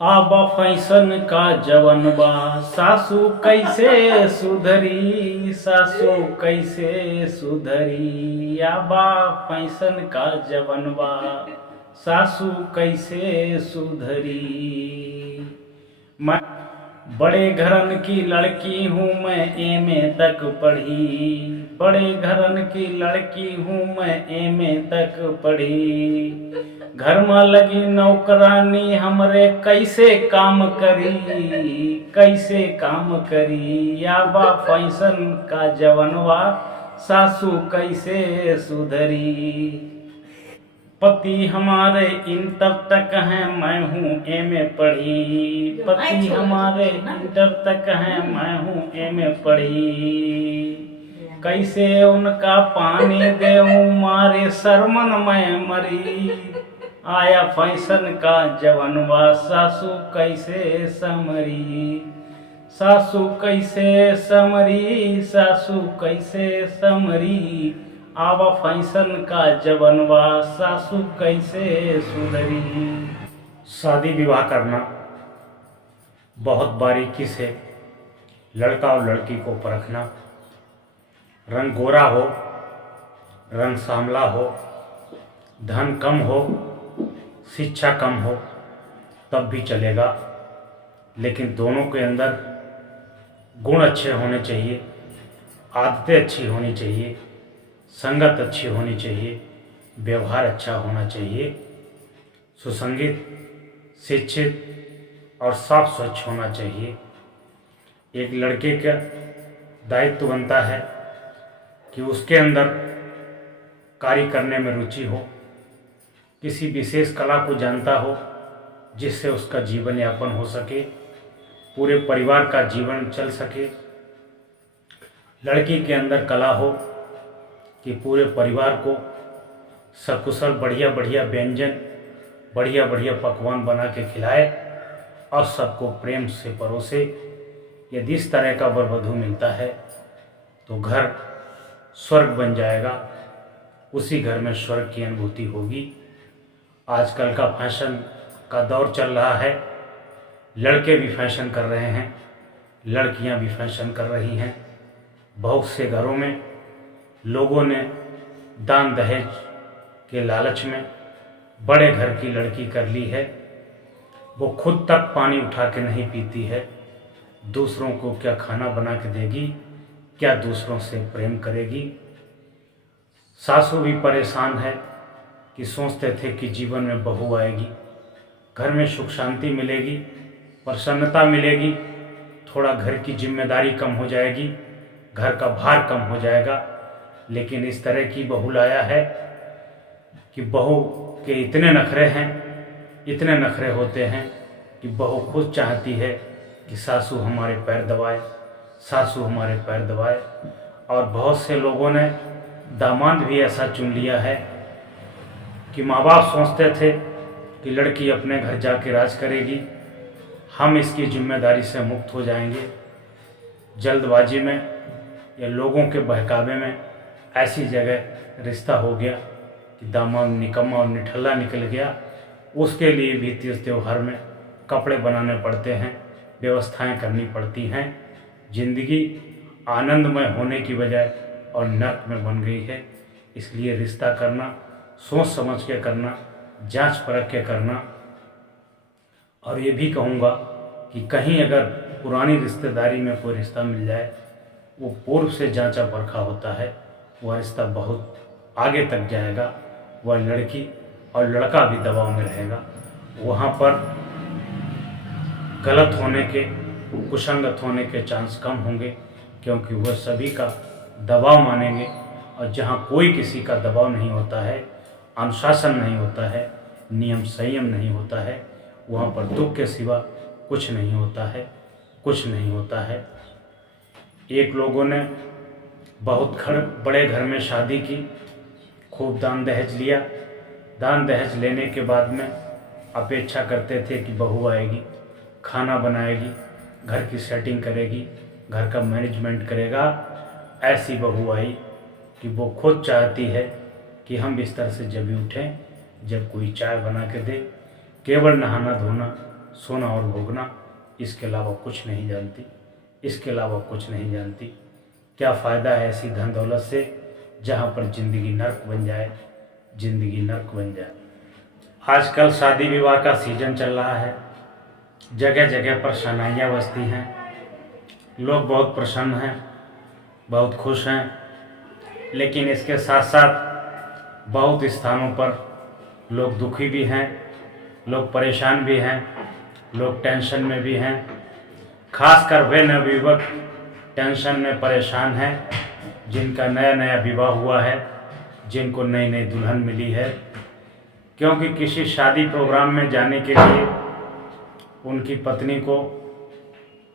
आबा फैशन का जवनबा सासू कैसे सुधरी, सासू कैसे सुधरी। आबा फैशन का जवनबा सासू कैसे सुधरी। मैं बड़े घरन की लड़की हूँ, मैं एमए तक पढ़ी। बड़े घरन की लड़की हूँ, मैं एमए तक पढ़ी। घर में लगी नौकरानी हमरे कैसे काम करी, कैसे काम करी। आबा फैशन का जवनवा सासू कैसे सुधरी। पति हमारे इंटर तक हैं, मैं हूँ एमए पढ़ी। पति हमारे इंटर तक हैं, मैं हूँ एमए पढ़ी। कैसे उनका पानी देऊं, मारे शर्मन मैं मरी। आया फैशन का जवनवा सासू कैसे समरी। सासू कैसे समरी, सासू कैसे समरी। आवा फैशन का जवनवा सासू कैसे सुधरी। शादी विवाह करना बहुत बारीकी से लड़का और लड़की को परखना। रंग गोरा हो, रंग सांवला हो, धन कम हो, शिक्षा कम हो तब भी चलेगा, लेकिन दोनों के अंदर गुण अच्छे होने चाहिए, आदतें अच्छी होनी चाहिए, संगत अच्छी होनी चाहिए, व्यवहार अच्छा होना चाहिए, सुसंगित, शिक्षित और साफ स्वच्छ होना चाहिए। एक लड़के का दायित्व बनता है कि उसके अंदर कार्य करने में रुचि हो, किसी विशेष कला को जानता हो जिससे उसका जीवन यापन हो सके, पूरे परिवार का जीवन चल सके। लड़की के अंदर कला हो कि पूरे परिवार को सकुशल बढ़िया बढ़िया व्यंजन, बढ़िया बढ़िया पकवान बना के खिलाए और सबको प्रेम से परोसे। यदि इस तरह का वर वधू मिलता है तो घर स्वर्ग बन जाएगा, उसी घर में स्वर्ग की अनुभूति होगी। आजकल का फैशन का दौर चल रहा है, लड़के भी फैशन कर रहे हैं, लड़कियां भी फैशन कर रही हैं। बहुत से घरों में लोगों ने दान दहेज के लालच में बड़े घर की लड़की कर ली है। वो खुद तक पानी उठा के नहीं पीती है, दूसरों को क्या खाना बना के देगी, क्या दूसरों से प्रेम करेगी। सासू भी परेशान है कि सोचते थे कि जीवन में बहू आएगी, घर में सुख शांति मिलेगी, प्रसन्नता मिलेगी, थोड़ा घर की जिम्मेदारी कम हो जाएगी, घर का भार कम हो जाएगा। लेकिन इस तरह की बहू लाया है कि बहू के इतने नखरे हैं, इतने नखरे होते हैं कि बहू खुद चाहती है कि सासू हमारे पैर दबाए, सासू हमारे पैर दबाए। और बहुत से लोगों ने दामाद भी ऐसा चुन लिया है कि माँ बाप सोचते थे कि लड़की अपने घर जाके राज करेगी, हम इसकी जिम्मेदारी से मुक्त हो जाएंगे। जल्दबाजी में या लोगों के बहकावे में ऐसी जगह रिश्ता हो गया कि दामाद निकम्मा और निठल्ला निकल गया। उसके लिए भी तीज त्योहार में कपड़े बनाने पड़ते हैं, व्यवस्थाएं करनी पड़ती हैं। जिंदगी आनंदमय होने की बजाय और नर्क में बन गई है। इसलिए रिश्ता करना सोच समझ के करना, जांच परख के करना। और ये भी कहूँगा कि कहीं अगर पुरानी रिश्तेदारी में कोई रिश्ता मिल जाए, वो पूर्व से जांचा परखा होता है, वह रिश्ता बहुत आगे तक जाएगा। वह लड़की और लड़का भी दबाव में रहेगा, वहाँ पर गलत होने के, कुसंगत होने के चांस कम होंगे, क्योंकि वह सभी का दबाव मानेंगे। और जहाँ कोई किसी का दबाव नहीं होता है, अनुशासन नहीं होता है, नियम संयम नहीं होता है, वहाँ पर दुख के सिवा कुछ नहीं होता है, कुछ नहीं होता है। एक लोगों ने बहुत बड़े घर में शादी की, खूब दान दहेज लिया। दान दहेज लेने के बाद में अपेक्षा करते थे कि बहू आएगी, खाना बनाएगी, घर की सेटिंग करेगी, घर का मैनेजमेंट करेगा। ऐसी बहू आई कि वो खुद चाहती है कि हम बिस्तर से जब भी उठें, जब कोई चाय बना के दे, केवल नहाना धोना सोना और भोगना, इसके अलावा कुछ नहीं जानती, इसके अलावा कुछ नहीं जानती। क्या फ़ायदा है ऐसी धन दौलत से जहाँ पर ज़िंदगी नर्क बन जाए, ज़िंदगी नर्क बन जाए। आजकल शादी विवाह का सीज़न चल रहा है, जगह जगह पर शहनाइयाँ बजती हैं, लोग बहुत प्रसन्न हैं, बहुत खुश हैं, लेकिन इसके साथ साथ बहुत स्थानों पर लोग दुखी भी हैं, लोग परेशान भी हैं, लोग टेंशन में भी हैं। खासकर वे नवयुवक टेंशन में परेशान हैं जिनका नया नया विवाह हुआ है, जिनको नई नई दुल्हन मिली है, क्योंकि किसी शादी प्रोग्राम में जाने के लिए उनकी पत्नी को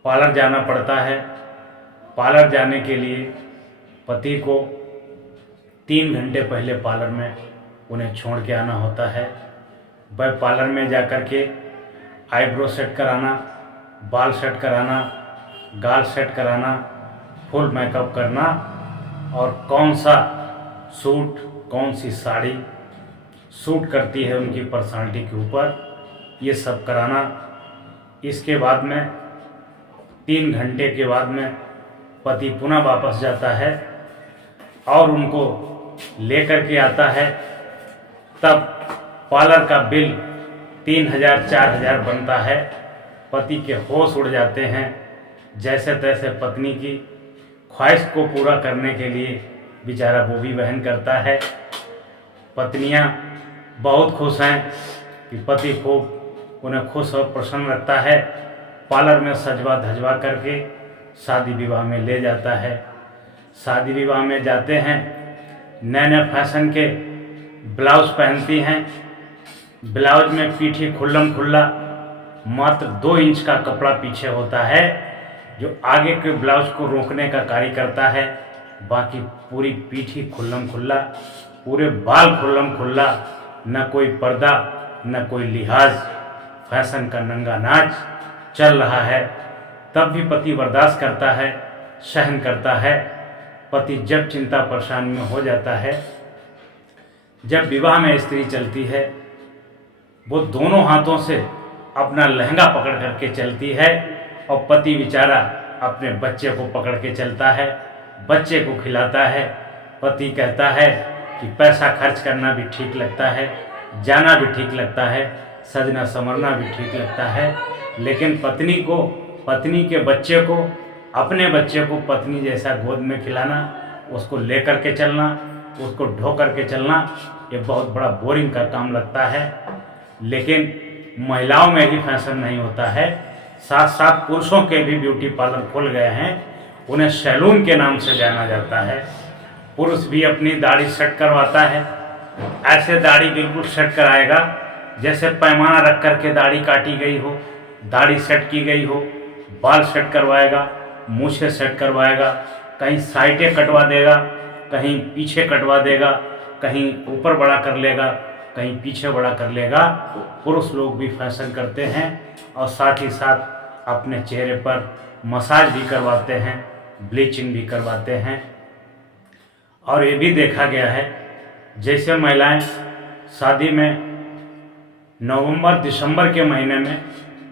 पार्लर जाना पड़ता है। पार्लर जाने के लिए पति को 3 घंटे पहले पार्लर में उन्हें छोड़ के आना होता है। वह पार्लर में जाकर के आईब्रो सेट कराना, बाल सेट कराना, गाल सेट कराना, फुल मेकअप करना और कौन सा सूट, कौन सी साड़ी सूट करती है उनकी पर्सनालिटी के ऊपर, ये सब कराना। इसके बाद में 3 घंटे के बाद में पति पुनः वापस जाता है और उनको लेकर के आता है। तब पार्लर का बिल 3,000 4,000 बनता है। पति के होश उड़ जाते हैं। जैसे तैसे पत्नी की ख्वाहिश को पूरा करने के लिए बेचारा वो भी वहन करता है। पत्नियां बहुत खुश हैं कि पति खूब उन्हें खुश और प्रसन्न रखता है। पार्लर में सजवा धजवा करके शादी विवाह में ले जाता है। शादी विवाह में जाते हैं, नए नए फैशन के ब्लाउज पहनती हैं। ब्लाउज में पीठी खुल्लम खुल्ला, मात्र 2 इंच का कपड़ा पीछे होता है जो आगे के ब्लाउज को रोकने का कार्य करता है। बाकी पूरी पीठी खुल्लम खुल्ला, पूरे बाल खुल्लम खुल्ला, न कोई पर्दा न कोई लिहाज, फैशन का नंगा नाच चल रहा है। तब भी पति बर्दाश्त करता है, सहन करता है। पति जब चिंता परेशान में हो जाता है, जब विवाह में स्त्री चलती है, वो दोनों हाथों से अपना लहंगा पकड़ करके चलती है और पति बेचारा अपने बच्चे को पकड़ के चलता है, बच्चे को खिलाता है। पति कहता है कि पैसा खर्च करना भी ठीक लगता है, जाना भी ठीक लगता है, सजना संवरना भी ठीक लगता है, लेकिन पत्नी को, पत्नी के बच्चे को, अपने बच्चे को पत्नी जैसा गोद में खिलाना, उसको लेकर के चलना, उसको ढो करके चलना, ये बहुत बड़ा बोरिंग का काम लगता है। लेकिन महिलाओं में ही फैशन नहीं होता है, साथ साथ पुरुषों के भी ब्यूटी पार्लर खुल गए हैं। उन्हें सैलून के नाम से जाना जाता है। पुरुष भी अपनी दाढ़ी सेट करवाता है। ऐसे दाढ़ी बिल्कुल सेट कराएगा जैसे पैमाना रख करके दाढ़ी काटी गई हो, दाढ़ी सेट की गई हो। बाल सेट करवाएगा, मूछें सेट करवाएगा, कहीं साइडें कटवा देगा, कहीं पीछे कटवा देगा, कहीं ऊपर बड़ा कर लेगा, कहीं पीछे बड़ा कर लेगा। पुरुष लोग भी फैशन करते हैं और साथ ही साथ अपने चेहरे पर मसाज भी करवाते हैं, ब्लीचिंग भी करवाते हैं। और ये भी देखा गया है, जैसे महिलाएं शादी में नवंबर दिसंबर के महीने में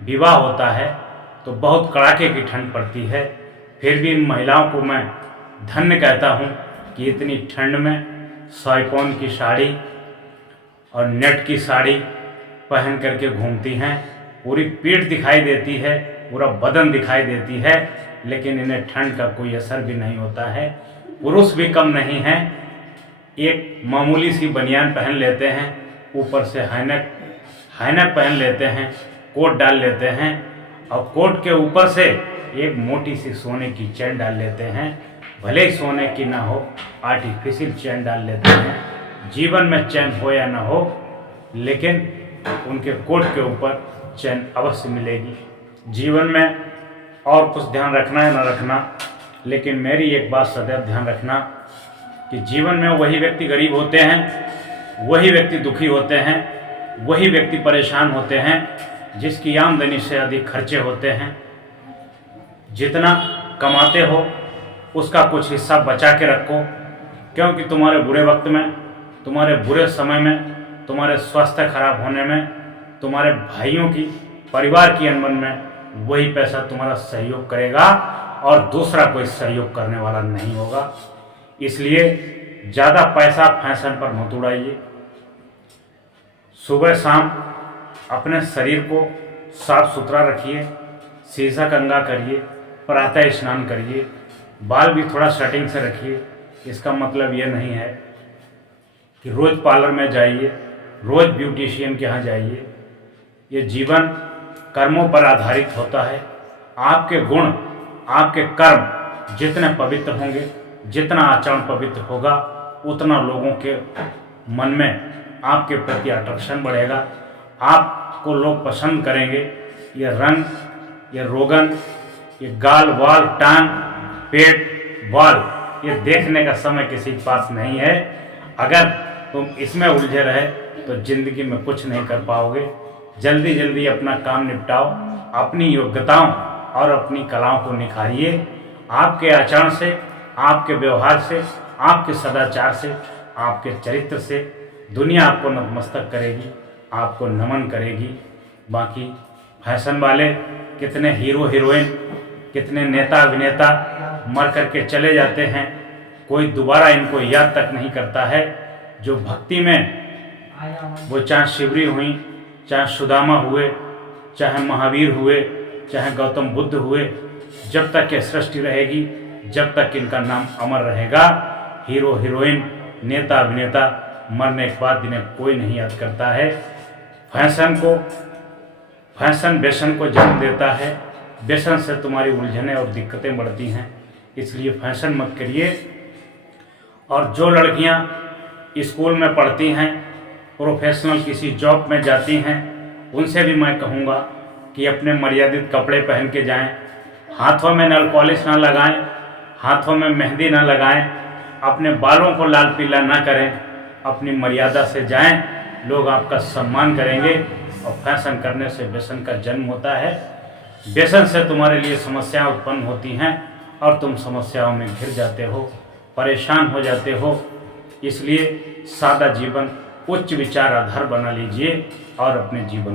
विवाह होता है तो बहुत कड़ाके की ठंड पड़ती है, फिर भी इन महिलाओं को मैं धन्य कहता हूँ कि इतनी ठंड में साइफॉन की साड़ी और नेट की साड़ी पहन करके घूमती हैं। पूरी पीठ दिखाई देती है, पूरा बदन दिखाई देती है, लेकिन इन्हें ठंड का कोई असर भी नहीं होता है। पुरुष भी कम नहीं हैं, एक मामूली सी बनियान पहन लेते हैं, ऊपर से हैनक पहन लेते हैं, कोट डाल लेते हैं और कोट के ऊपर से एक मोटी सी सोने की चेन डाल लेते हैं। भले ही सोने की ना हो, आर्टिफिशियल चेन डाल लेते हैं। जीवन में चैन हो या ना हो, लेकिन उनके कोट के ऊपर चैन अवश्य मिलेगी। जीवन में और कुछ ध्यान रखना है ना रखना, लेकिन मेरी एक बात सदैव ध्यान रखना कि जीवन में वही व्यक्ति गरीब होते हैं, वही व्यक्ति दुखी होते हैं, वही व्यक्ति परेशान होते हैं जिसकी आमदनी से अधिक खर्चे होते हैं। जितना कमाते हो उसका कुछ हिस्सा बचा के रखो, क्योंकि तुम्हारे बुरे वक्त में, तुम्हारे बुरे समय में, तुम्हारे स्वास्थ्य खराब होने में, तुम्हारे भाइयों की परिवार की अनबन में वही पैसा तुम्हारा सहयोग करेगा और दूसरा कोई सहयोग करने वाला नहीं होगा। इसलिए ज़्यादा पैसा फैशन पर मत उड़ाइए। सुबह शाम अपने शरीर को साफ सुथरा रखिए, शीशा कंघा करिए, प्रातः स्नान करिए, बाल भी थोड़ा सेटिंग से रखिए। इसका मतलब ये नहीं है कि रोज़ पार्लर में जाइए, रोज़ ब्यूटिशियन के यहाँ जाइए। ये जीवन कर्मों पर आधारित होता है। आपके गुण, आपके कर्म जितने पवित्र होंगे, जितना आचरण पवित्र होगा, उतना लोगों के मन में आपके प्रति आकर्षण बढ़ेगा। आपको लोग पसंद करेंगे। ये रंग, ये रोगन, ये गाल वाल, टांग, पेट, बाल, ये देखने का समय किसी के पास नहीं है। अगर तुम इसमें उलझे रहे तो जिंदगी में कुछ नहीं कर पाओगे। जल्दी जल्दी अपना काम निपटाओ, अपनी योग्यताओं और अपनी कलाओं को निखारिए। आपके आचरण से, आपके व्यवहार से, आपके सदाचार से, आपके चरित्र से दुनिया आपको नतमस्तक करेगी, आपको नमन करेगी। बाकी फैशन वाले कितने हीरो हीरोइन, कितने नेता अभिनेता मर करके चले जाते हैं, कोई दोबारा इनको याद तक नहीं करता है। जो भक्ति में, वो चाहे शिवरी हुई, चाहे सुदामा हुए, चाहे महावीर हुए, चाहे गौतम बुद्ध हुए, जब तक ये सृष्टि रहेगी, जब तक इनका नाम अमर रहेगा। हीरो हीरोइन, नेता अभिनेता मरने के बाद इन्हें कोई नहीं याद करता है। फैशन व्यसन को जन्म देता है। व्यसन से तुम्हारी उलझनें और दिक्कतें बढ़ती हैं। इसलिए फैशन मत करिए। और जो लड़कियां स्कूल में पढ़ती हैं, प्रोफेशनल किसी जॉब में जाती हैं, उनसे भी मैं कहूँगा कि अपने मर्यादित कपड़े पहन के जाएं। हाथों में नेल पॉलिश ना लगाएं, हाथों में मेहंदी ना लगाएं, अपने बालों को लाल पीला ना करें। अपनी मर्यादा से जाएं, लोग आपका सम्मान करेंगे। और फैशन करने से व्यसन का जन्म होता है। व्यसन से तुम्हारे लिए समस्याएं उत्पन्न होती हैं और तुम समस्याओं में घिर जाते हो, परेशान हो जाते हो। इसलिए सादा जीवन उच्च विचार आधार बना लीजिए और अपने जीवन